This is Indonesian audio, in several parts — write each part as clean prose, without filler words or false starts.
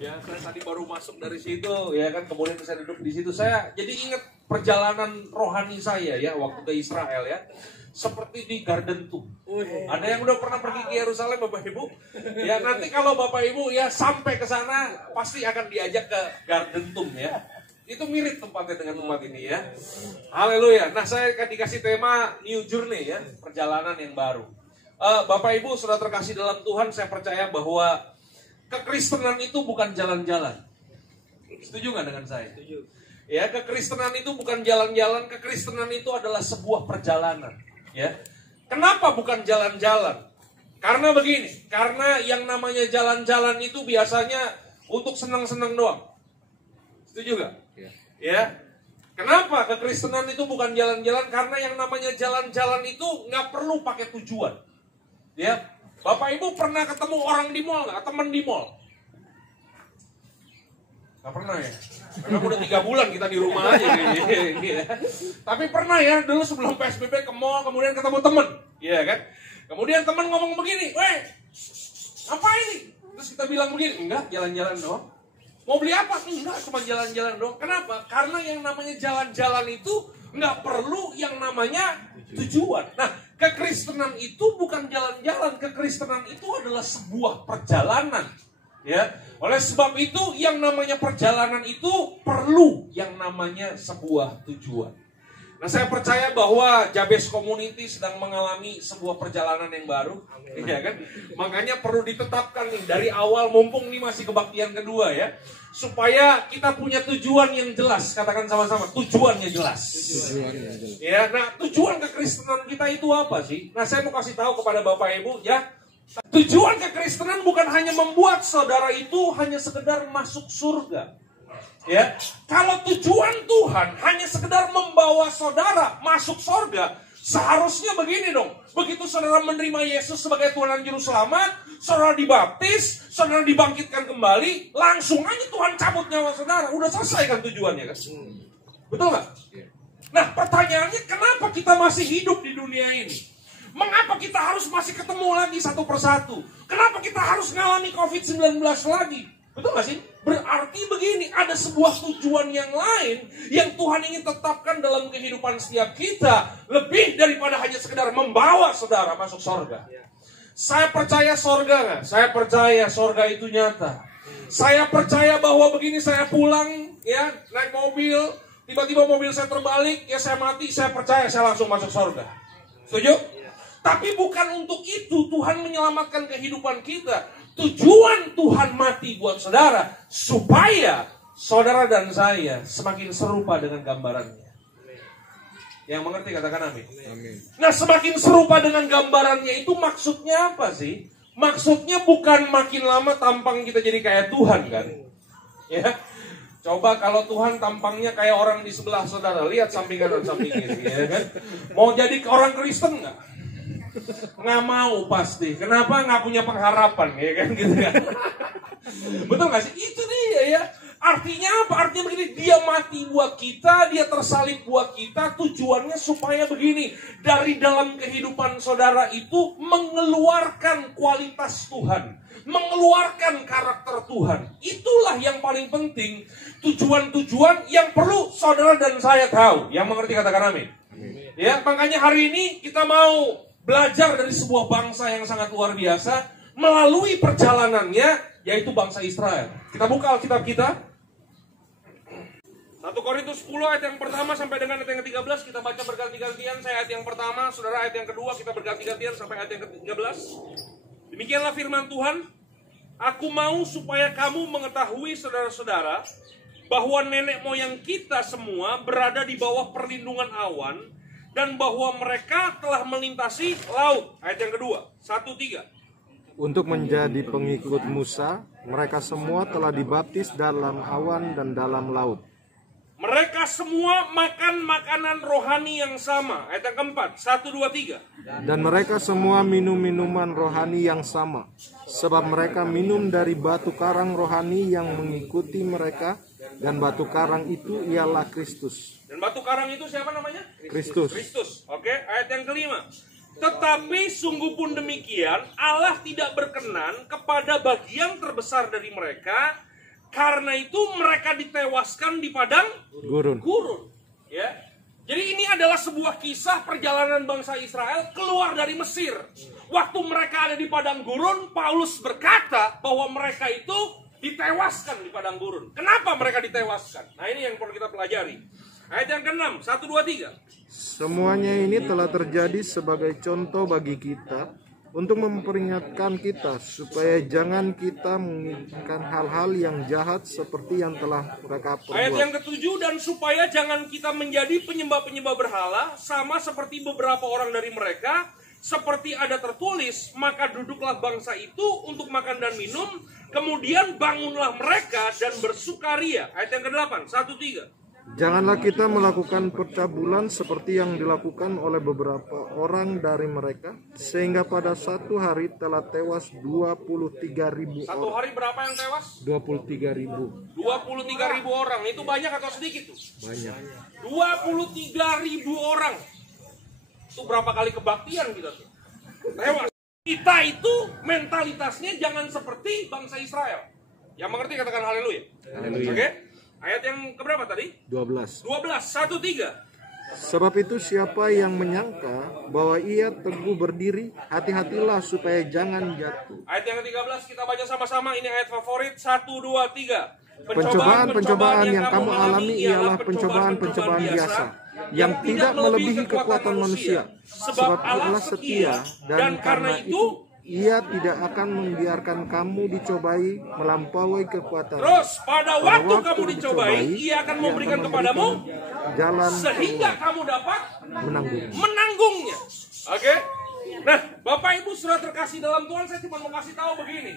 Ya, saya tadi baru masuk dari situ, ya kan, kemudian saya duduk di situ, saya jadi ingat perjalanan rohani saya ya waktu ke Israel ya, seperti di Garden Tomb. Ada yang udah pernah pergi ke Yerusalem, Bapak Ibu? Ya nanti kalau Bapak Ibu ya sampai ke sana pasti akan diajak ke Garden Tomb ya. Itu mirip tempatnya dengan tempat ini ya. Haleluya. Nah, saya akan dikasih tema New Journey ya, perjalanan yang baru. Bapak Ibu sudah terkasih dalam Tuhan, saya percaya bahwa kekristenan itu bukan jalan-jalan. Setuju nggak dengan saya? Setuju. Ya, kekristenan itu bukan jalan-jalan, kekristenan itu adalah sebuah perjalanan. Ya. Kenapa bukan jalan-jalan? Karena begini, karena yang namanya jalan-jalan itu biasanya untuk senang-senang doang. Setuju nggak? Ya. Kenapa kekristenan itu bukan jalan-jalan? Karena yang namanya jalan-jalan itu nggak perlu pakai tujuan. Ya, Bapak Ibu pernah ketemu orang di mall nggak? Teman di mall? Nggak pernah ya? Karena udah 3 bulan kita di rumah aja. Ya. Tapi pernah ya, dulu sebelum PSBB ke mall, kemudian ketemu teman. Iya kan? Kemudian teman ngomong begini, "Weh, apa ini?" Terus kita bilang begini, "Enggak, jalan-jalan doang." Mau beli apa? Enggak, cuma jalan-jalan doang. Kenapa? Karena yang namanya jalan-jalan itu nggak perlu yang namanya tujuan. Nah, kekristenan itu bukan jalan-jalan. Kekristenan itu adalah sebuah perjalanan. Ya, oleh sebab itu yang namanya perjalanan itu perlu yang namanya sebuah tujuan. Nah, saya percaya bahwa Jabez Community sedang mengalami sebuah perjalanan yang baru, ya kan? Makanya perlu ditetapkan nih dari awal, mumpung ini masih kebaktian kedua ya, supaya kita punya tujuan yang jelas. Katakan sama-sama, tujuannya jelas. Ya, nah tujuan kekristenan kita itu apa sih? Nah, saya mau kasih tahu kepada Bapak Ibu ya, tujuan kekristenan bukan hanya membuat saudara itu hanya sekedar masuk surga. Ya, kalau tujuan Tuhan hanya sekedar membawa saudara masuk surga, seharusnya begini dong. Begitu saudara menerima Yesus sebagai Tuhan dan Juru Selamat, saudara dibaptis, saudara dibangkitkan kembali, langsung aja Tuhan cabut nyawa saudara. Udah selesai kan tujuannya kan? Betul nggak? Nah, pertanyaannya kenapa kita masih hidup di dunia ini? Mengapa kita harus masih ketemu lagi satu persatu? Kenapa kita harus ngalami COVID-19 lagi? Betul gak sih? Berarti begini, ada sebuah tujuan yang lain yang Tuhan ingin tetapkan dalam kehidupan setiap kita, lebih daripada hanya sekedar membawa saudara masuk surga. Saya percaya surga gak? Saya percaya surga itu nyata. Saya percaya bahwa begini, saya pulang ya, naik mobil, tiba-tiba mobil saya terbalik, ya saya mati, saya percaya saya langsung masuk surga. Setuju? Tapi bukan untuk itu Tuhan menyelamatkan kehidupan kita. Tujuan Tuhan mati buat saudara, supaya saudara dan saya semakin serupa dengan gambarannya. Yang mengerti katakan amin. Nah, semakin serupa dengan gambarannya itu maksudnya apa sih? Maksudnya bukan makin lama tampang kita jadi kayak Tuhan kan? Ya. Coba kalau Tuhan tampangnya kayak orang di sebelah saudara, lihat samping kanan samping kiri, ya kan? Mau jadi orang Kristen nggak? Nggak mau pasti. Kenapa? Nggak punya pengharapan, ya kan gitu kan? Betul nggak sih? Itu dia ya. Artinya apa? Artinya begini, dia mati buat kita, dia tersalib buat kita. Tujuannya supaya begini, dari dalam kehidupan saudara itu mengeluarkan kualitas Tuhan, mengeluarkan karakter Tuhan. Itulah yang paling penting. Tujuan-tujuan yang perlu saudara dan saya tahu. Yang mengerti katakan amin. Ya, makanya hari ini kita mau belajar dari sebuah bangsa yang sangat luar biasa melalui perjalanannya, yaitu bangsa Israel. Kita buka Alkitab kita. 1 Korintus 10 ayat yang pertama sampai dengan ayat yang ke-13. Kita baca berganti-gantian. Saya ayat yang pertama, saudara ayat yang kedua. Kita berganti-gantian sampai ayat yang ke-13. Demikianlah firman Tuhan. Aku mau supaya kamu mengetahui saudara-saudara, bahwa nenek moyang kita semua berada di bawah perlindungan awan, dan bahwa mereka telah melintasi laut. Ayat yang kedua, 1-3. Untuk menjadi pengikut Musa, mereka semua telah dibaptis dalam awan dan dalam laut. Mereka semua makan makanan rohani yang sama. Ayat yang keempat, 1-2-3. Dan mereka semua minum minuman rohani yang sama, sebab mereka minum dari batu karang rohani yang mengikuti mereka, dan batu karang itu ialah Kristus. Dan batu karang itu siapa namanya? Kristus. Kristus. Oke, ayat yang kelima. Tetapi sungguh pun demikian, Allah tidak berkenan kepada bagian terbesar dari mereka. Karena itu mereka ditewaskan di padang gurun. Ya. Jadi ini adalah sebuah kisah perjalanan bangsa Israel keluar dari Mesir. Waktu mereka ada di padang gurun, Paulus berkata bahwa mereka itu ditewaskan di padang gurun. Kenapa mereka ditewaskan? Nah ini yang perlu kita pelajari. Ayat yang ke-6, 1, 2, 3. Semuanya ini telah terjadi sebagai contoh bagi kita, untuk memperingatkan kita supaya jangan kita menginginkan hal-hal yang jahat seperti yang telah mereka perbuat. Ayat yang ke-7, dan supaya jangan kita menjadi penyembah-penyembah berhala, sama seperti beberapa orang dari mereka, seperti ada tertulis, maka duduklah bangsa itu untuk makan dan minum, kemudian bangunlah mereka dan bersukaria. Ayat yang ke-8, 1, 3. Janganlah kita melakukan percabulan seperti yang dilakukan oleh beberapa orang dari mereka, sehingga pada satu hari telah tewas 23.000 Satu orang. hari berapa yang tewas? 23.000. 23.000 orang. Itu banyak atau sedikit tuh? Banyak. 23.000 orang. Itu berapa kali kebaktian kita tuh? Tewas. Kita itu mentalitasnya jangan seperti bangsa Israel. Yang mengerti katakan haleluya. Haleluya. Oke? Ayat yang keberapa tadi? 12. 12, 1, 3. Sebab itu siapa yang menyangka bahwa ia teguh berdiri, hati-hatilah supaya jangan jatuh. Ayat yang ke-13 kita baca sama-sama. Ini ayat favorit. 1, 2, 3. Pencobaan-pencobaan yang kamu alami ialah pencobaan-pencobaan biasa, yang tidak melebihi kekuatan manusia. Sebab Allah setia, dan karena itu Ia tidak akan membiarkan kamu dicobai melampaui kekuatan. Terus pada waktu kamu dicobai, Ia akan memberikan kepadamu jalan sehingga kamu dapat menanggungnya. Oke? Nah, Bapak Ibu sudah terkasih dalam Tuhan, saya cuma mau kasih tahu begini.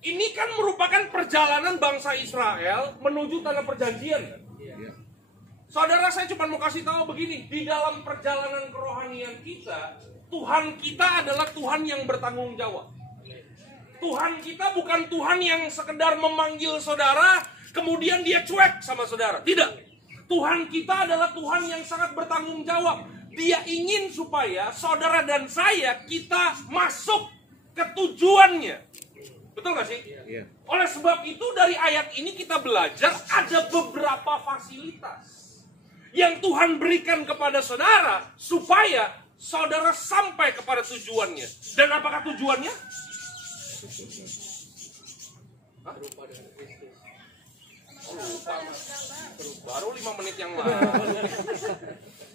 Ini kan merupakan perjalanan bangsa Israel menuju tanah perjanjian. Saudara, saya cuma mau kasih tahu begini, di dalam perjalanan kerohanian kita, Tuhan kita adalah Tuhan yang bertanggung jawab. Tuhan kita bukan Tuhan yang sekedar memanggil saudara, kemudian dia cuek sama saudara. Tidak. Tuhan kita adalah Tuhan yang sangat bertanggung jawab. Dia ingin supaya saudara dan saya, kita masuk ke tujuannya. Betul gak sih? Iya. Oleh sebab itu dari ayat ini kita belajar ada beberapa fasilitas yang Tuhan berikan kepada saudara supaya saudara sampai kepada tujuannya. Dan apakah tujuannya? Hah? Oh, lupa. Baru 5 menit yang lalu.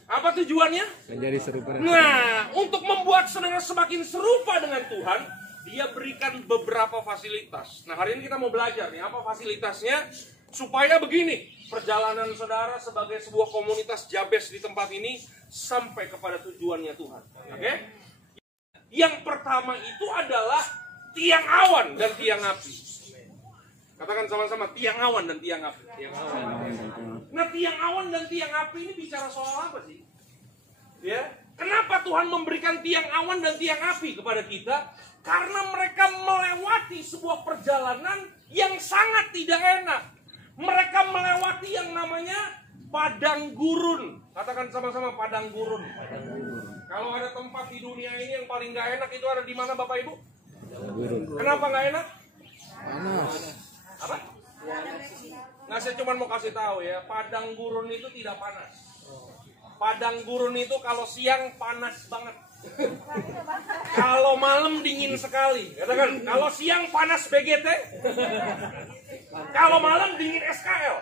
Apa tujuannya? Menjadi serupa. Nah, untuk membuat saudara semakin serupa dengan Tuhan, Dia berikan beberapa fasilitas. Nah, hari ini kita mau belajar nih, apa fasilitasnya? Supaya begini, perjalanan saudara sebagai sebuah komunitas Jabes di tempat ini sampai kepada tujuannya Tuhan. Oke? Yang pertama itu adalah tiang awan dan tiang api. Katakan sama-sama, tiang awan dan tiang api. Nah, tiang awan dan tiang api ini bicara soal apa sih? Ya, kenapa Tuhan memberikan tiang awan dan tiang api kepada kita? Karena mereka melewati sebuah perjalanan yang sangat tidak enak. Mereka melewati yang namanya padang gurun. Katakan sama-sama, padang gurun. Kalau ada tempat di dunia ini yang paling gak enak, itu ada di mana Bapak Ibu? Kenapa gak enak? Panas. Apa? Nah, saya cuma mau kasih tahu ya, padang gurun itu tidak panas. Padang gurun itu kalau siang panas banget. Kalau malam dingin sekali. Katakan, kalau siang panas BGT, kalau malam dingin SKL.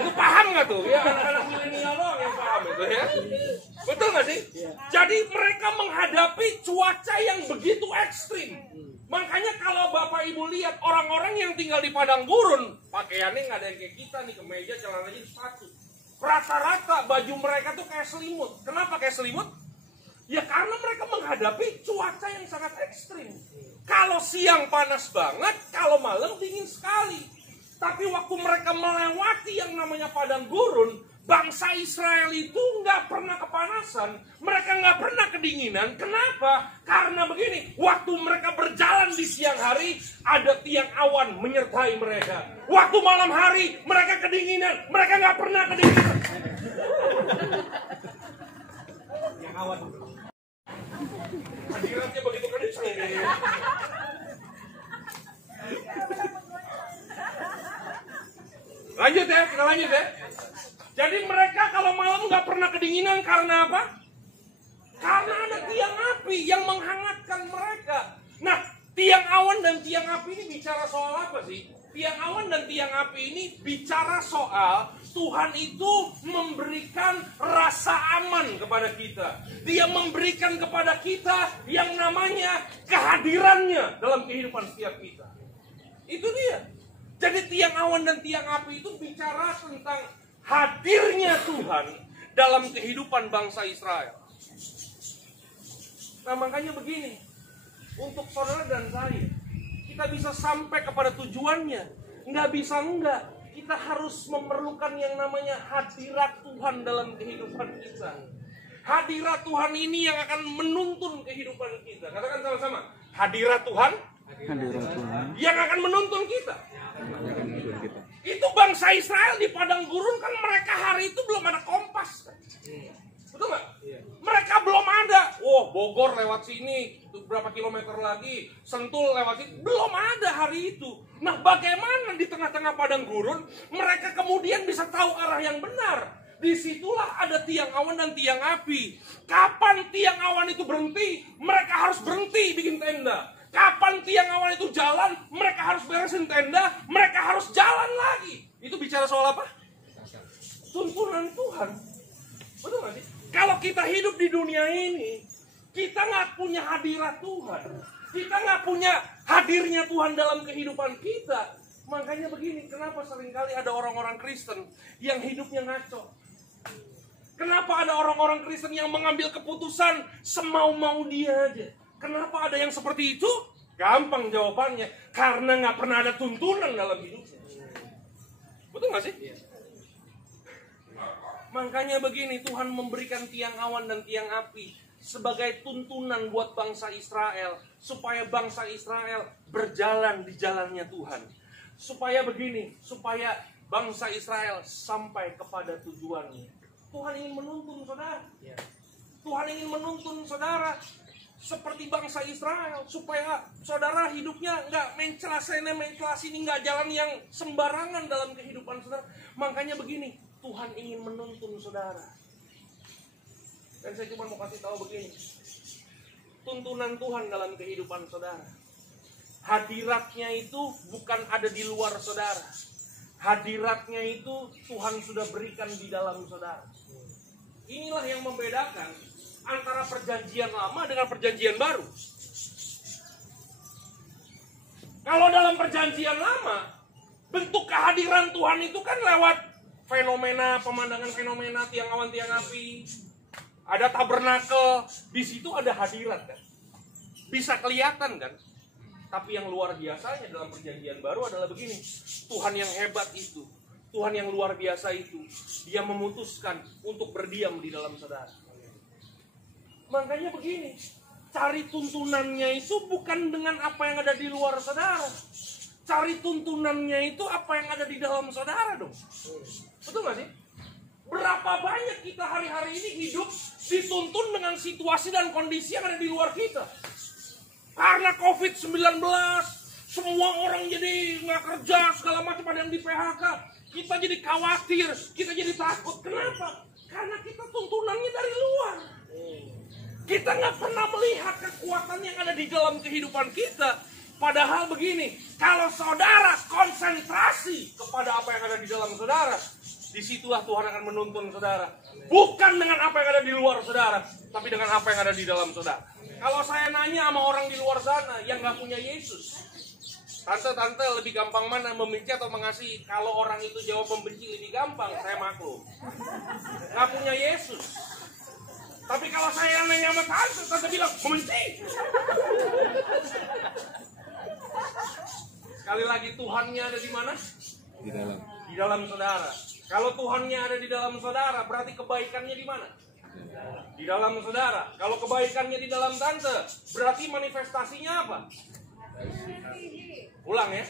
Itu paham nggak tuh? Ya, anak-anak milenial doang yang paham itu ya. Betul nggak sih? Jadi mereka menghadapi cuaca yang begitu ekstrim. Makanya kalau Bapak Ibu lihat orang-orang yang tinggal di padang gurun, pakaiannya nggak ada yang kayak kita nih, kemeja, celananya sepatu. Rata-rata baju mereka tuh kayak selimut. Kenapa kayak selimut? Ya karena mereka menghadapi cuaca yang sangat ekstrim. Kalau siang panas banget, kalau malam dingin sekali. Tapi waktu mereka melewati yang namanya padang gurun, bangsa Israel itu nggak pernah kepanasan. Mereka nggak pernah kedinginan. Kenapa? Karena begini, waktu mereka berjalan di siang hari, ada tiang awan menyertai mereka. Waktu malam hari, mereka kedinginan. Mereka nggak pernah kedinginan. Tiang awan. Hadiratnya begitu kenceng. Lanjut ya, kita lanjut ya. Jadi mereka kalau malam nggak pernah kedinginan karena apa? Karena ada tiang api yang menghangatkan mereka. Nah, tiang awan dan tiang api ini bicara soal apa sih? Tiang awan dan tiang api ini bicara soal Tuhan itu memberikan rasa aman kepada kita. Dia memberikan kepada kita yang namanya kehadirannya dalam kehidupan setiap kita. Itu dia. Jadi tiang awan dan tiang api itu bicara tentang hadirnya Tuhan dalam kehidupan bangsa Israel. Nah, makanya begini, untuk saudara dan saya, kita bisa sampai kepada tujuannya. Nggak bisa enggak, kita harus memerlukan yang namanya hadirat Tuhan dalam kehidupan kita. Hadirat Tuhan ini yang akan menuntun kehidupan kita. Katakan sama-sama, hadirat Tuhan, Hadirat Tuhan yang akan menuntun kita. Itu bangsa Israel di padang gurun kan mereka hari itu belum ada kompas kan? Betul nggak? Mereka belum ada. Bogor lewat sini, berapa kilometer lagi, Sentul lewat sini, belum ada hari itu. Nah, bagaimana di tengah-tengah padang gurun mereka kemudian bisa tahu arah yang benar? Disitulah ada tiang awan dan tiang api. Kapan tiang awan itu berhenti, mereka harus berhenti bikin tenda. Kapan tiang awan itu jalan, mereka harus beresin tenda, mereka harus jalan lagi. Itu bicara soal apa? Tuntunan Tuhan. Betul nggak sih? Kalau kita hidup di dunia ini, kita nggak punya hadirat Tuhan. Kita nggak punya hadirnya Tuhan dalam kehidupan kita. Makanya begini, kenapa seringkali ada orang-orang Kristen yang hidupnya ngaco? Kenapa ada orang-orang Kristen yang mengambil keputusan semau-mau dia aja? Kenapa ada yang seperti itu? Gampang jawabannya. Karena nggak pernah ada tuntunan dalam hidupnya. Betul nggak sih? Makanya begini, Tuhan memberikan tiang awan dan tiang api sebagai tuntunan buat bangsa Israel. Supaya bangsa Israel berjalan di jalannya Tuhan. Supaya begini, supaya bangsa Israel sampai kepada tujuannya. Tuhan ingin menuntun saudara. Tuhan ingin menuntun saudara seperti bangsa Israel, supaya saudara hidupnya nggak mencela sini, nggak jalan yang sembarangan dalam kehidupan saudara. Makanya begini, Tuhan ingin menuntun saudara. Dan saya cuma mau kasih tahu begini, tuntunan Tuhan dalam kehidupan saudara, hadiratnya itu bukan ada di luar saudara. Hadiratnya itu Tuhan sudah berikan di dalam saudara. Inilah yang membedakan antara perjanjian lama dengan perjanjian baru. Kalau dalam perjanjian lama, bentuk kehadiran Tuhan itu kan lewat fenomena, pemandangan fenomena, tiang awan, tiang api. Ada tabernakel, di situ ada hadirat kan. Bisa kelihatan kan. Tapi yang luar biasanya dalam perjanjian baru adalah begini. Tuhan yang hebat itu, Tuhan yang luar biasa itu, Dia memutuskan untuk berdiam di dalam saudara. Makanya begini, cari tuntunannya itu bukan dengan apa yang ada di luar saudara. Cari tuntunannya itu apa yang ada di dalam saudara dong. Betul gak sih? Berapa banyak kita hari-hari ini hidup dituntun dengan situasi dan kondisi yang ada di luar kita. Karena COVID-19, semua orang jadi nggak kerja, segala macam, ada yang di PHK. Kita jadi khawatir, kita jadi takut. Kenapa? Karena kita tuntunannya dari luar. Kita nggak pernah melihat kekuatan yang ada di dalam kehidupan kita. Padahal begini, kalau saudara konsentrasi kepada apa yang ada di dalam saudara, disitulah Tuhan akan menuntun saudara. Bukan dengan apa yang ada di luar saudara, tapi dengan apa yang ada di dalam saudara. Kalau saya nanya sama orang di luar sana yang nggak punya Yesus, tante lebih gampang mana, membenci atau mengasihi? Kalau orang itu jawab membenci lebih gampang, saya maklum. Nggak punya Yesus. Tapi kalau saya nanya sama tante bilang membenci. Sekali lagi, Tuhannya ada di mana? di dalam. Di dalam saudara. Kalau Tuhannya ada di dalam saudara, berarti kebaikannya di mana? Di dalam saudara. Kalau kebaikannya di dalam tante, berarti manifestasinya apa? Ulang ya.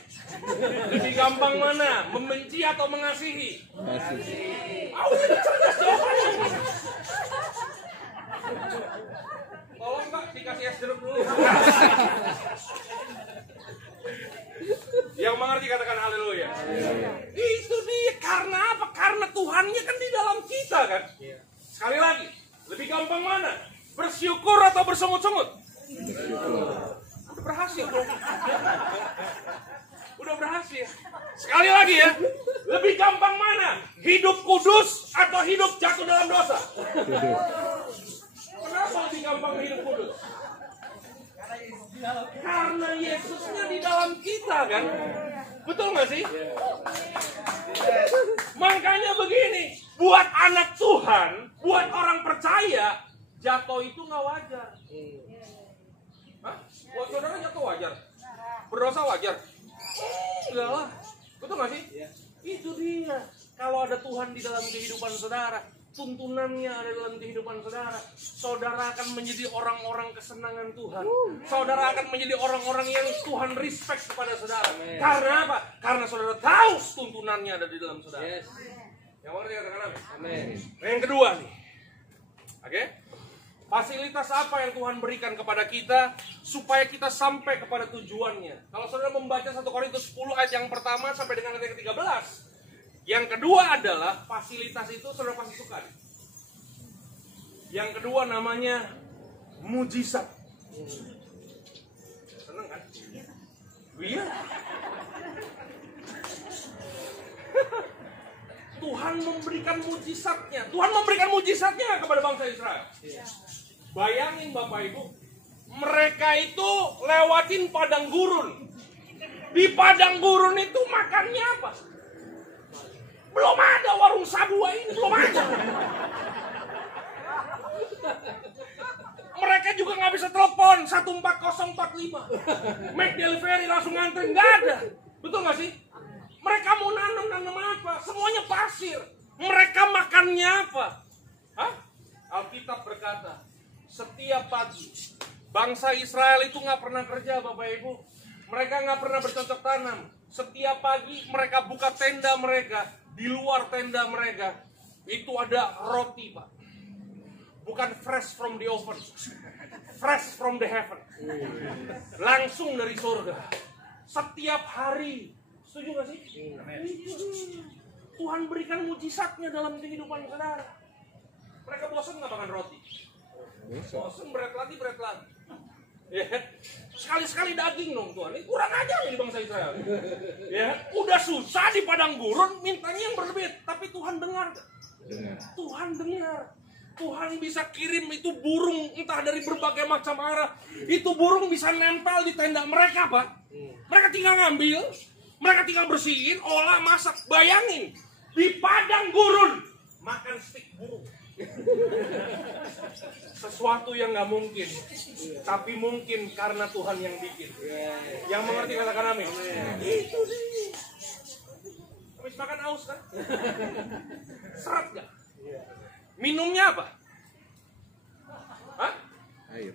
Lebih gampang mana? Membenci atau mengasihi? Mengasihi. Tolong Pak, dikasih es jeruk dulu. Yang mengerti katakan haleluya. Itu dia, karena apa? Karena Tuhannya kan di dalam kita kan. Sekali lagi, lebih gampang mana? Bersyukur atau bersungut-sungut? Udah berhasil bro. Udah berhasil. Sekali lagi ya, lebih gampang mana? Hidup kudus atau hidup jatuh dalam dosa? Kenapa lebih gampang hidup kudus? Karena Yesusnya di dalam kita kan. Betul nggak sih? Makanya begini, buat anak Tuhan, buat orang percaya, jatuh itu nggak wajar. Hah? Buat saudara jatuh wajar? Berdosa wajar? Enggak lah. Betul nggak sih? Itu dia. Kalau ada Tuhan di dalam kehidupan saudara, tuntunannya ada dalam kehidupan saudara, saudara akan menjadi orang-orang kesenangan Tuhan. Saudara akan menjadi orang-orang yang Tuhan respect kepada saudara. Karena apa? Karena saudara tahu tuntunannya ada di dalam saudara. Yang mana dikatakan amin? Yang kedua nih, oke? Fasilitas apa yang Tuhan berikan kepada kita supaya kita sampai kepada tujuannya? Kalau saudara membaca 1 Korintus 10 ayat yang pertama sampai dengan ayat yang ke-13, yang kedua adalah fasilitas itu saudara pasti suka. Yang kedua namanya mujizat. Seneng kan? Iya. Tuhan memberikan mujizatnya. Tuhan memberikan mujizatnya kepada bangsa Israel. Bayangin Bapak Ibu, mereka itu lewatin padang gurun. Di padang gurun itu makannya apa? Belum ada warung Sabua ini, belum ada. Mereka juga nggak bisa telepon 14045. Make delivery langsung ngantri, nggak ada. Betul nggak sih? Mereka mau nanam apa? Semuanya pasir. Mereka makannya apa? Hah? Alkitab berkata, setiap pagi bangsa Israel itu nggak pernah kerja, Bapak Ibu. Mereka nggak pernah bercocok tanam. Setiap pagi mereka buka tenda mereka. Di luar tenda mereka itu ada roti, Pak. Bukan fresh from the oven, fresh from the heaven. Langsung dari surga. Setiap hari. Setuju gak sih? Tuhan berikan mujizatnya dalam kehidupan saudara. Mereka bosan nggak makan roti? Bosan, berat lagi. Ya, sekali-sekali daging dong Tuhan. Ini kurang aja nih di bangsa Israel. Ya, udah susah di padang gurun, mintanya yang berlebih. Tapi Tuhan dengar. Tuhan dengar. Tuhan bisa kirim itu burung entah dari berbagai macam arah. Itu burung bisa nempel di tenda mereka, Pak. Mereka tinggal ngambil, mereka tinggal bersihin, olah, masak. Bayangin, di padang gurun makan stik burung. Sesuatu yang nggak mungkin, tapi mungkin karena Tuhan yang bikin. Yang mengerti katakan amin. Itu sih. Habis makan aus kan? Seret nggak? Minumnya apa? Hah? Air.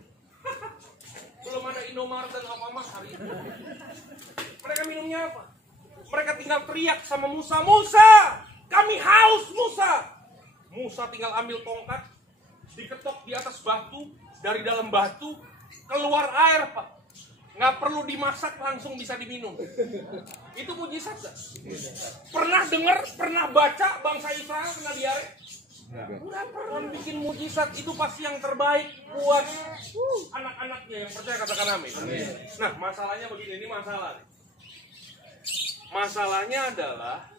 Belum ada Indomaret dan Alfamart hari ini. Mereka minumnya apa? Mereka tinggal teriak sama Musa, Musa, kami haus Musa. Musa tinggal ambil tongkat, diketok di atas batu, dari dalam batu keluar air, Pak. Nggak perlu dimasak, langsung bisa diminum. Itu mujizat gak? Pernah dengar, pernah baca bangsa Israel kena diare? Nggak pernah bikin mujizat. Itu pasti yang terbaik buat anak-anaknya yang percaya, katakan amin. Nah, masalahnya begini, ini masalah. Masalahnya adalah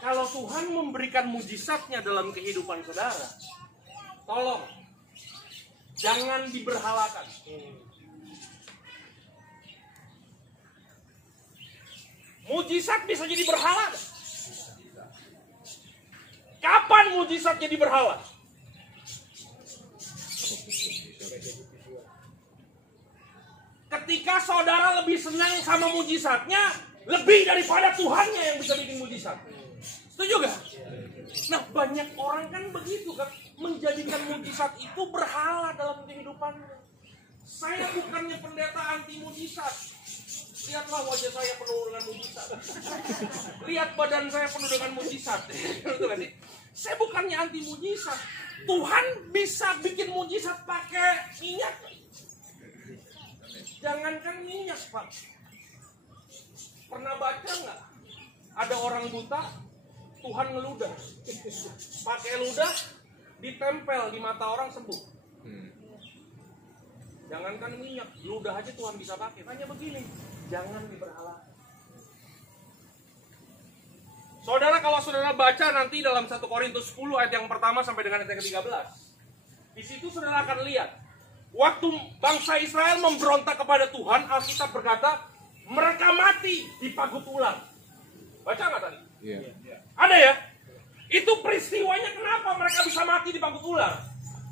kalau Tuhan memberikan mujizatnya dalam kehidupan saudara, tolong jangan diberhalakan. Mujizat bisa jadi berhala. Kapan mujizat jadi berhala? Ketika saudara lebih senang sama mujizatnya lebih daripada Tuhannya yang bisa bikin mujizat. Setuju gak? Nah, banyak orang kan begitu kan, menjadikan mujizat itu berhala dalam kehidupannya. Saya bukannya pendeta anti mujizat. Lihatlah wajah saya penuh dengan mujizat. Lihat badan saya penuh dengan mujizat. Saya bukannya anti mujizat. Tuhan bisa bikin mujizat pakai minyak. Jangankan minyak, Pak. Pernah baca nggak? Ada orang buta, Tuhan ngeludah. Pakai ludah, ditempel di mata orang sembuh. Jangankan minyak, ludah aja Tuhan bisa pakai. Tanya begini, jangan diberhala. Saudara, kalau saudara baca nanti dalam 1 Korintus 10 ayat yang pertama sampai dengan ayat yang ke-13. Di situ saudara akan lihat, waktu bangsa Israel memberontak kepada Tuhan, Alkitab berkata, mereka mati di pagut ular. Baca nggak tadi? Iya. Ada ya? Itu peristiwanya kenapa mereka bisa mati di pagut ular?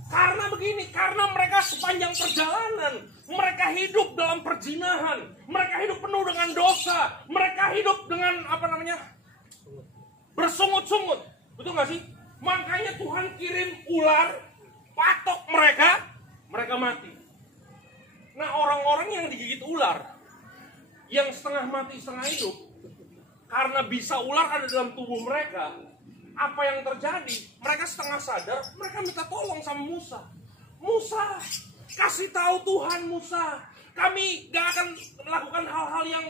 Karena begini, karena mereka sepanjang perjalanan, mereka hidup dalam perzinahan, mereka hidup penuh dengan dosa, mereka hidup dengan bersungut-sungut. Betul nggak sih? Makanya Tuhan kirim ular, patok mereka mati. Nah, orang-orang yang digigit ular, yang setengah mati setengah hidup, karena bisa ular ada dalam tubuh mereka, apa yang terjadi? Mereka setengah sadar, mereka minta tolong sama Musa. Musa, kasih tahu Tuhan Musa, kami gak akan melakukan hal-hal yang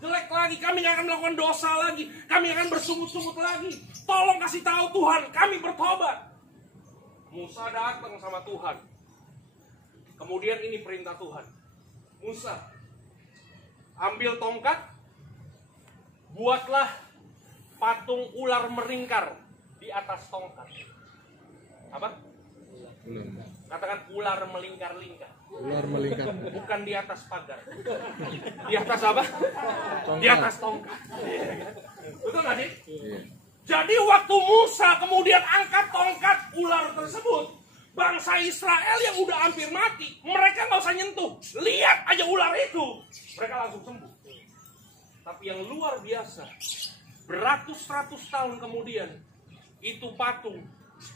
jelek lagi, kami gak akan melakukan dosa lagi, kami akan bersungut-sungut lagi. Tolong kasih tahu Tuhan, kami bertobat. Musa datang sama Tuhan. Kemudian ini perintah Tuhan. Musa, ambil tongkat, buatlah patung ular melingkar di atas tongkat. Apa? Katakan ular melingkar-lingkar. Ular melingkar. Bukan di atas pagar. Di atas apa? Tongkat. Di atas tongkat. Betul nggak sih? Iya. Jadi waktu Musa kemudian angkat tongkat ular tersebut, bangsa Israel yang udah hampir mati, mereka nggak usah nyentuh. Lihat aja ular itu, mereka langsung sembuh. Tapi yang luar biasa, beratus-ratus tahun kemudian, itu patung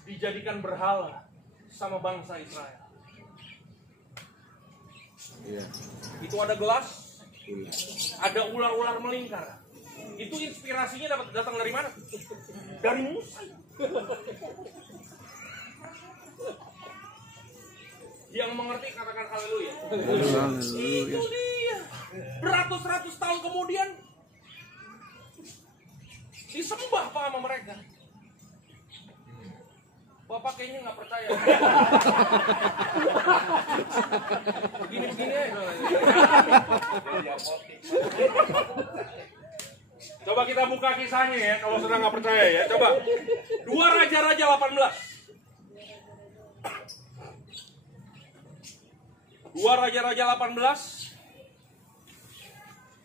dijadikan berhala sama bangsa Israel. Iya. Itu ada gelas, ada ular-ular melingkar. Itu inspirasinya datang dari mana? Dari Musa. Yang mengerti katakan haleluya. Itu dia. Beratus-ratus tahun kemudian disembah Pak sama mereka. Bapak kayaknya nggak percaya. Begini-begini aja. Coba kita buka kisahnya ya, kalau sudah nggak percaya ya. Coba. 2 Raja-Raja 18. 2 Raja-Raja 18.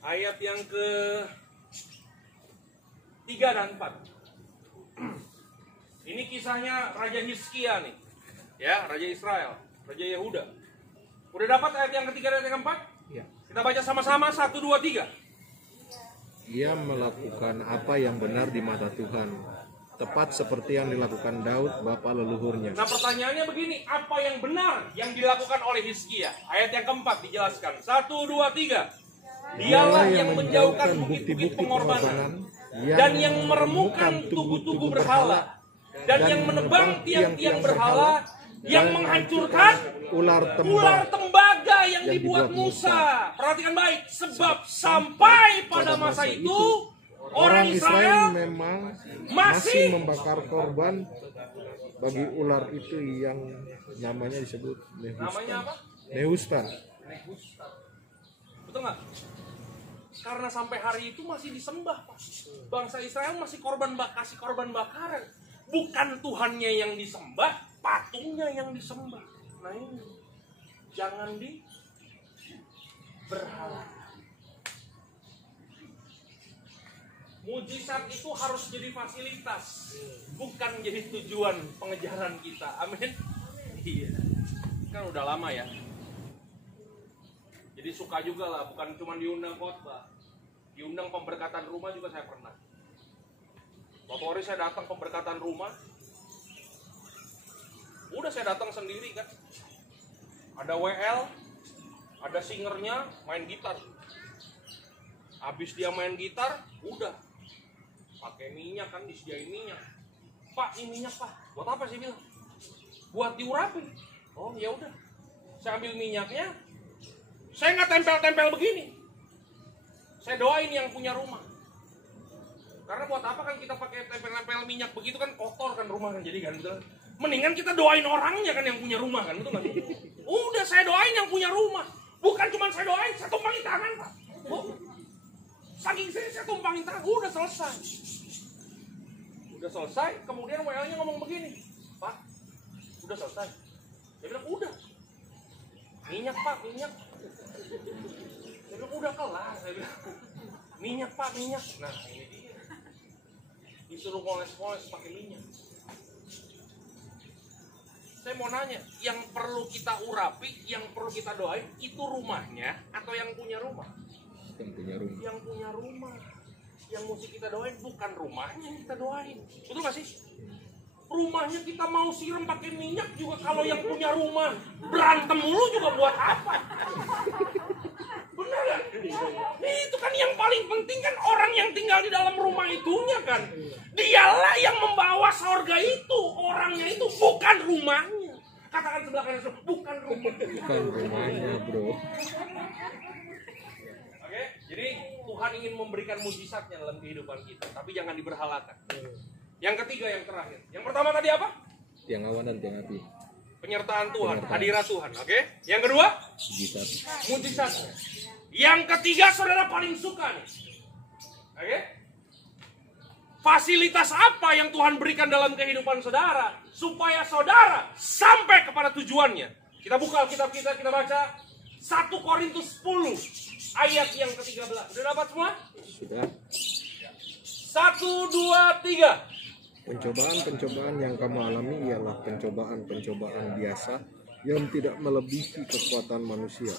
Ayat yang ke 3 dan 4. Ini kisahnya Raja Hizkia nih. Ya, Raja Israel, Raja Yehuda. Udah dapat ayat yang ketiga dan yang keempat? Iya. Kita baca sama-sama 1, 2, 3. Ia melakukan apa yang benar di mata Tuhan, tepat seperti yang dilakukan Daud bapa leluhurnya. Nah, pertanyaannya begini, apa yang benar yang dilakukan oleh Hizkia? Ayat yang keempat dijelaskan. 1, 2, 3. Dialah yang menjauhkan bukit-bukit pengorbanan dan yang meremukkan tugu-tugu berhala dan yang menebang tiang-tiang berhala, yang menghancurkan ular tembaga yang dibuat Musa. Perhatikan baik, sebab sampai pada masa itu orang Israel memang masih membakar korban bagi ular itu yang namanya disebut namanya apa? Nehustan. Betul nggak? Karena sampai hari itu masih disembah, Pak. Bangsa Israel masih kasih korban bakaran. Bukan Tuhannya yang disembah, patungnya yang disembah. Nah ini, jangan berhala. Mujizat itu harus jadi fasilitas, bukan jadi tujuan pengejaran kita. Amin. Iya. Kan udah lama ya. Jadi suka juga lah, bukan cuma diundang khotbah. Diundang pemberkatan rumah juga saya pernah. Waktu hari saya datang pemberkatan rumah, udah saya datang sendiri kan. Ada WL, ada singernya main gitar. Habis dia main gitar, udah pakai minyak kan, disediain minyak. Pak, ini minyak Pak. Buat apa sih bilang? Buat diurapi. Oh ya udah. Saya ambil minyaknya, Saya nggak tempel-tempel begini. Saya doain yang punya rumah. Karena buat apa kan kita pakai tempel-tempel minyak begitu kan kotor kan rumah kan jadi kan betul. Mendingan kita doain orangnya kan yang punya rumah kan betul nggak? Udah saya doain yang punya rumah. Bukan cuma saya doain, saya tumpangin tangan Pak. Saking saya tumpangin tangan, udah selesai. Udah selesai, kemudian WA-nya ngomong begini, Pak, udah selesai. Saya bilang udah. Minyak Pak, minyak. Saya bilang udah kelar. Saya bilang minyak Pak, minyak. Nah ini dia. Disuruh ngoles-ngoles pakai minyak. Saya mau nanya, yang perlu kita urapi, yang perlu kita doain, itu rumahnya atau yang punya rumah? Yang punya rumah. Yang punya rumah. Yang mesti kita doain bukan rumahnya yang kita doain. Betul gak sih? Rumahnya kita mau siram pakai minyak juga kalau yang punya rumah berantem mulu juga buat apa? Benar gak? Itu kan yang paling penting kan orang yang tinggal di dalam rumah itunya kan. Dialah yang membawa sorga itu. Orangnya itu bukan rumahnya. Katakan sebelah kanan, bukan rumahnya. Bukan rumahnya bro. Oke, jadi Tuhan ingin memberikan mujizatnya dalam kehidupan kita. Tapi jangan diberhalakan. Yang ketiga, yang terakhir. Yang pertama tadi apa? Tiang awan dan tiang api. Penyertaan Tuhan, hadirat Tuhan. Oke. Yang kedua? Mujizat. Mujizatnya. Yang ketiga saudara paling suka nih. Oke. Fasilitas apa yang Tuhan berikan dalam kehidupan saudara supaya saudara sampai kepada tujuannya? Kita buka Alkitab kita baca 1 Korintus 10 ayat yang ke-13. Sudah dapat semua? Sudah. 1, 2, 3. Pencobaan-pencobaan yang kamu alami ialah pencobaan-pencobaan biasa yang tidak melebihi kekuatan manusia.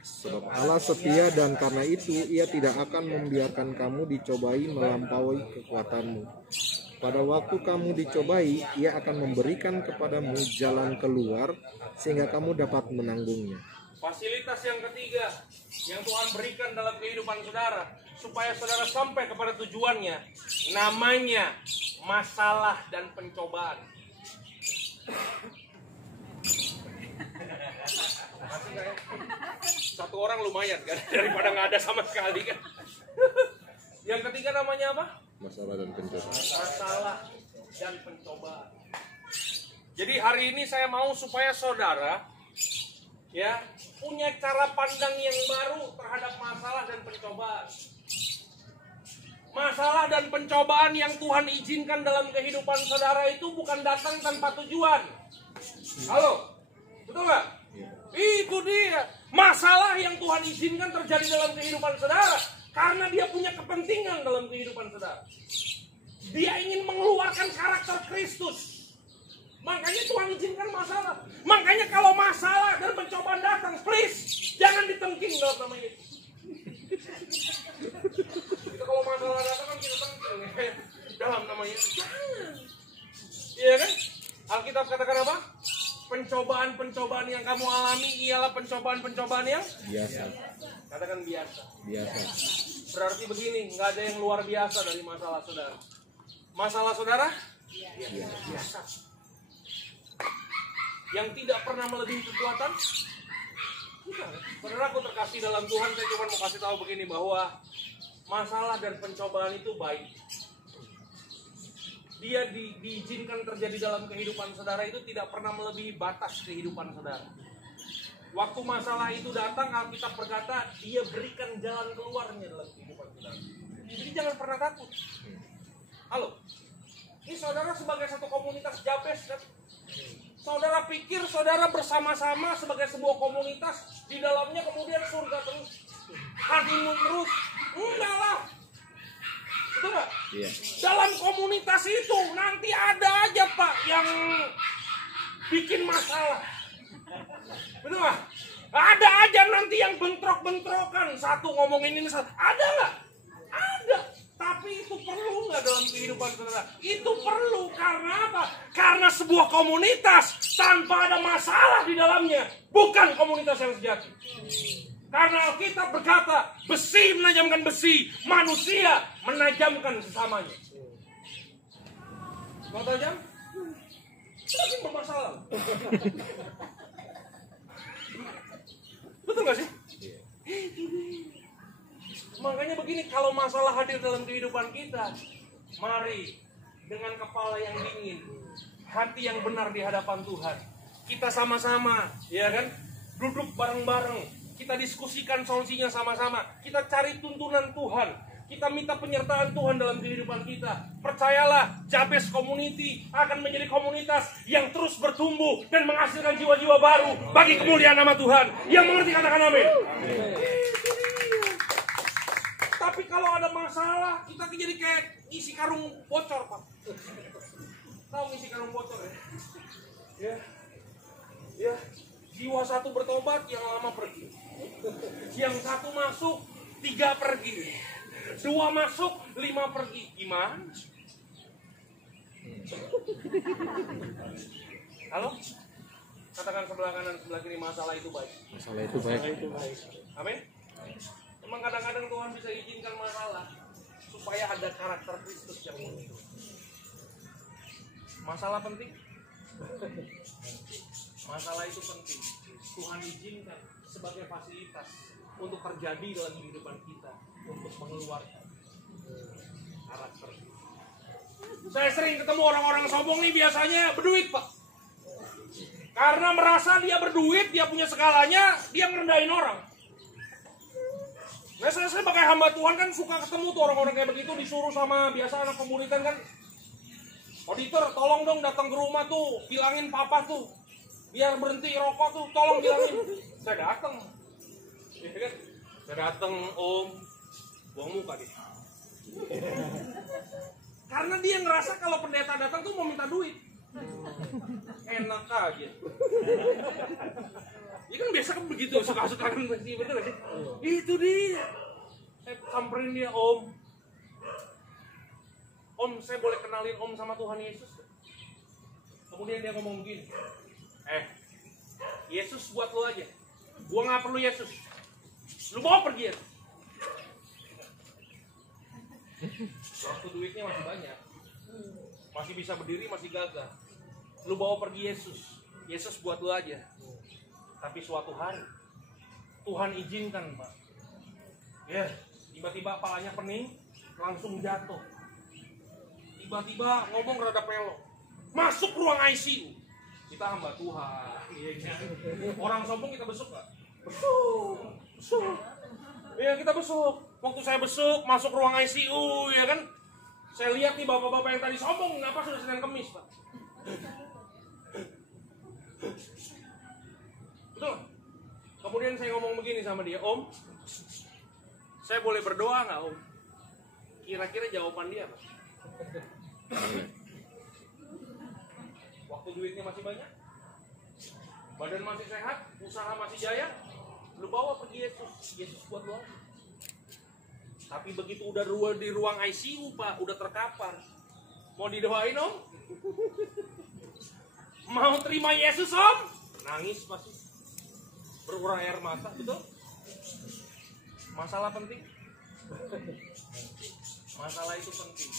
Sebab Allah setia dan karena itu Ia tidak akan membiarkan kamu dicobai melampaui kekuatanmu. Pada waktu kamu dicobai, Ia akan memberikan kepadamu jalan keluar sehingga kamu dapat menanggungnya. Fasilitas yang ketiga yang Tuhan berikan dalam kehidupan saudara supaya saudara sampai kepada tujuannya, namanya masalah dan pencobaan. Satu orang lumayan kan daripada nggak ada sama sekali kan. Yang ketiga namanya apa? Masalah dan pencobaan. Masalah dan pencobaan. Jadi hari ini saya mau supaya saudara ya punya cara pandang yang baru terhadap masalah dan pencobaan. Masalah dan pencobaan yang Tuhan izinkan dalam kehidupan saudara itu bukan datang tanpa tujuan. Halo, betul nggak? Itu dia. Masalah yang Tuhan izinkan terjadi dalam kehidupan saudara karena Dia punya kepentingan dalam kehidupan saudara. Dia ingin mengeluarkan karakter Kristus. Makanya Tuhan izinkan masalah. Makanya kalau masalah dan pencobaan datang, please jangan ditengking dalam nama Yesus. Kita kalau masalah datang kan kita tengking dalam nama Yesus. Jangan. Iya kan? Alkitab katakan apa? Pencobaan-pencobaan yang kamu alami ialah pencobaan-pencobaan yang biasa. Katakan biasa. Biasa. Berarti begini, nggak ada yang luar biasa dari masalah saudara. Masalah saudara? Biasa. Yang tidak pernah melebihi kekuatan? Saudara, aku terkasih dalam Tuhan, saya cuma mau kasih tahu begini bahwa masalah dan pencobaan itu baik. Dia diizinkan terjadi dalam kehidupan saudara itu tidak pernah melebihi batas kehidupan saudara. Waktu masalah itu datang, Alkitab berkata, Dia berikan jalan keluarnya dalam kehidupan saudara. Jadi jangan pernah takut. Halo, ini saudara sebagai satu komunitas Jabes kan? Saudara pikir saudara bersama-sama sebagai sebuah komunitas, di dalamnya kemudian surga terus, honeymoon terus? Enggak lah. Betul gak? Iya. Dalam komunitas itu nanti ada aja Pak yang bikin masalah. Betul gak? Ada aja nanti yang bentrok-bentrokan. Satu ngomongin ini, satu. Ada gak? Ada. Tapi itu perlu gak dalam kehidupan saudara? Itu perlu. Karena apa? Karena sebuah komunitas tanpa ada masalah di dalamnya bukan komunitas yang sejati. Karena Alkitab berkata, besi menajamkan besi, manusia menajamkan sesamanya. Mau tajam? Lagi bermasalah. Betul gak sih? Makanya begini, kalau masalah hadir dalam kehidupan kita, mari dengan kepala yang dingin, hati yang benar di hadapan Tuhan, kita sama-sama, ya kan, duduk bareng-bareng, kita diskusikan solusinya sama-sama, kita cari tuntunan Tuhan, kita minta penyertaan Tuhan dalam kehidupan kita. Percayalah, Jabez Community akan menjadi komunitas yang terus bertumbuh dan menghasilkan jiwa-jiwa baru bagi kemuliaan nama Tuhan. Yang mengerti katakan amin. Tapi kalau ada masalah, kita jadi kayak isi karung bocor, Pak. Tahu ngisi karung bocor ya? Ya, jiwa satu bertobat, yang lama pergi. Yang satu masuk, 3 pergi. 2 masuk, 5 pergi. Gimana? Halo? Katakan sebelah kanan, sebelah kiri, masalah itu baik. Masalah itu baik. Amin. Memang kadang-kadang Tuhan bisa izinkan masalah supaya ada karakter Kristus yang muncul. Masalah penting. Masalah itu penting. Tuhan izinkan sebagai fasilitas untuk terjadi dalam kehidupan kita, untuk mengeluarkan karakter. Saya sering ketemu orang-orang sombong nih, biasanya berduit, Pak. Karena merasa dia berduit, dia punya segalanya, dia ngerendahin orang. Nah, saya sebagai hamba Tuhan kan suka ketemu tuh orang-orang kayak begitu, disuruh sama biasa anak pemuritan kan, auditor tolong dong datang ke rumah tuh, bilangin papa tuh biar berhenti rokok tuh, tolong bilangin. Saya datang, ya kan? Saya datang, Om, buang muka dia. Karena dia ngerasa kalau pendeta datang tuh mau minta duit. Enak aja. Ya kan biasa kan begitu, suka-suka kan pasti, bener gak sih? Itu dia. Saya samperin dia, Om. Om, saya boleh kenalin Om sama Tuhan Yesus? Kemudian dia ngomong begini, Yesus buat lo aja. Gua gak perlu Yesus. Lu bawa pergi Yesus. Waktu duitnya masih banyak, masih bisa berdiri, masih gagah. Lu bawa pergi Yesus. Yesus buat lo aja. Tapi suatu hari Tuhan izinkan, Pak. Ya, tiba-tiba palanya pening, langsung jatuh. Tiba-tiba ngomong rada pelok. Masuk ruang ICU. Kita hamba Tuhan. Orang sombong kita besuk nggak? Besuk. Ya kita besuk. Waktu saya besuk, masuk ruang ICU, ya kan? Saya lihat nih bapak-bapak yang tadi sombong, kenapa sudah Senin Kemis, Pak? Betul. Kemudian saya ngomong begini sama dia, Om, saya boleh berdoa nggak, Om? Kira-kira jawaban dia apa? Waktu duitnya masih banyak, badan masih sehat, usaha masih jaya, lu bawa pergi Yesus. Yesus buat lu aja. Tapi begitu udah di ruang ICU, Pak, udah terkapar, mau didoain, Om? Mau terima Yesus, Om? Nangis pasti, berurai air mata, betul? Masalah penting. Masalah itu penting.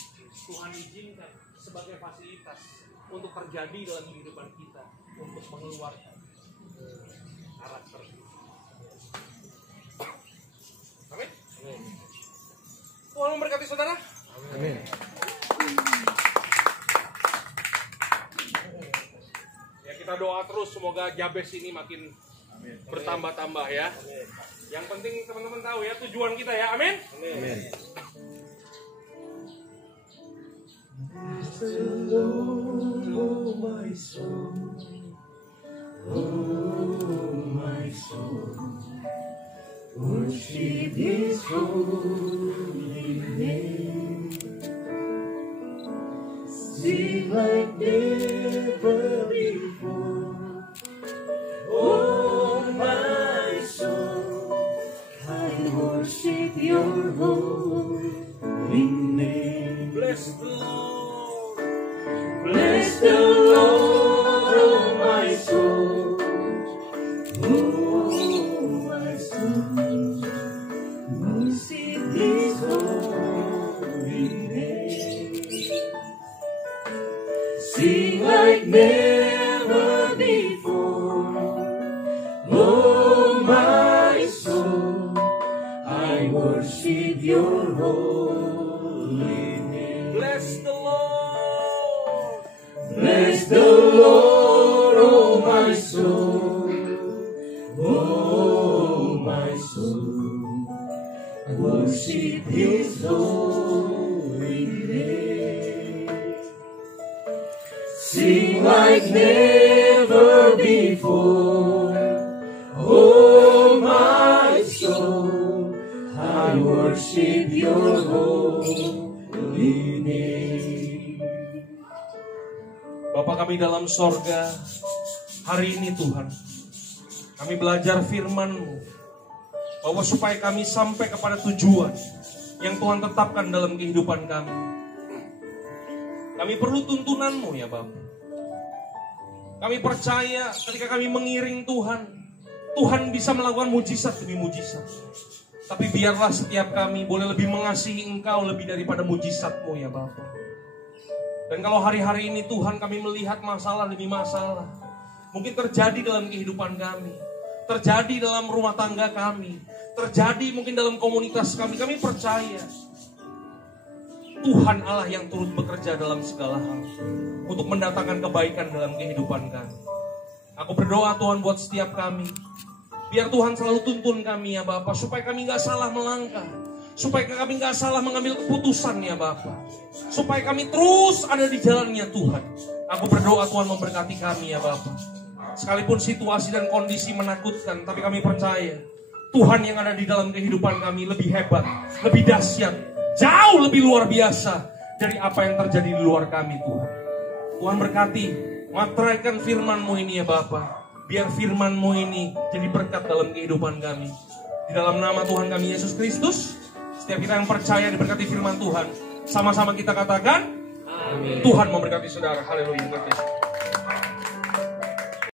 Tuhan izinkan sebagai fasilitas untuk terjadi dalam kehidupan kita, untuk mengeluarkan karakter. Amin. Tuhan memberkati saudara. Amin. Ya, kita doa terus semoga Jabez ini makin bertambah-tambah ya. Amin. Yang penting teman-teman tahu ya tujuan kita ya. Amin. Amin. Oh my soul, oh my soul, worship His holy name. Sing like never before. Oh my soul, I worship Your holy name. Bless the Lord. Bless the Lord, oh my soul, oh my soul, worship His holy name. Sing like never before, oh my soul, worship His holy name. Sing like never before, oh my soul, I worship your holy name. Bapa kami dalam sorga, hari ini Tuhan, kami belajar firman-Mu, bahwa supaya kami sampai kepada tujuan yang Tuhan tetapkan dalam kehidupan kami. Kami perlu tuntunan-Mu ya Bapa. Kami percaya ketika kami mengiring Tuhan, Tuhan bisa melakukan mujizat demi mujizat. Tapi biarlah setiap kami boleh lebih mengasihi Engkau lebih daripada mujizat-Mu ya Bapa. Dan kalau hari-hari ini Tuhan kami melihat masalah demi masalah, mungkin terjadi dalam kehidupan kami, terjadi dalam rumah tangga kami, terjadi mungkin dalam komunitas kami percaya Tuhan Allah yang turut bekerja dalam segala hal untuk mendatangkan kebaikan dalam kehidupan kami. Aku berdoa Tuhan buat setiap kami, biar Tuhan selalu tuntun kami ya Bapa, supaya kami gak salah melangkah, supaya kami gak salah mengambil keputusan ya Bapa, supaya kami terus ada di jalannya Tuhan. Aku berdoa Tuhan memberkati kami ya Bapa. Sekalipun situasi dan kondisi menakutkan, tapi kami percaya Tuhan yang ada di dalam kehidupan kami lebih hebat, lebih dahsyat, jauh lebih luar biasa dari apa yang terjadi di luar kami Tuhan. Tuhan berkati, materaikan firman-Mu ini ya Bapa. Biar firman-Mu ini jadi berkat dalam kehidupan kami. Di dalam nama Tuhan kami Yesus Kristus, setiap kita yang percaya diberkati firman Tuhan, sama-sama kita katakan, amin. Tuhan memberkati saudara. Haleluya.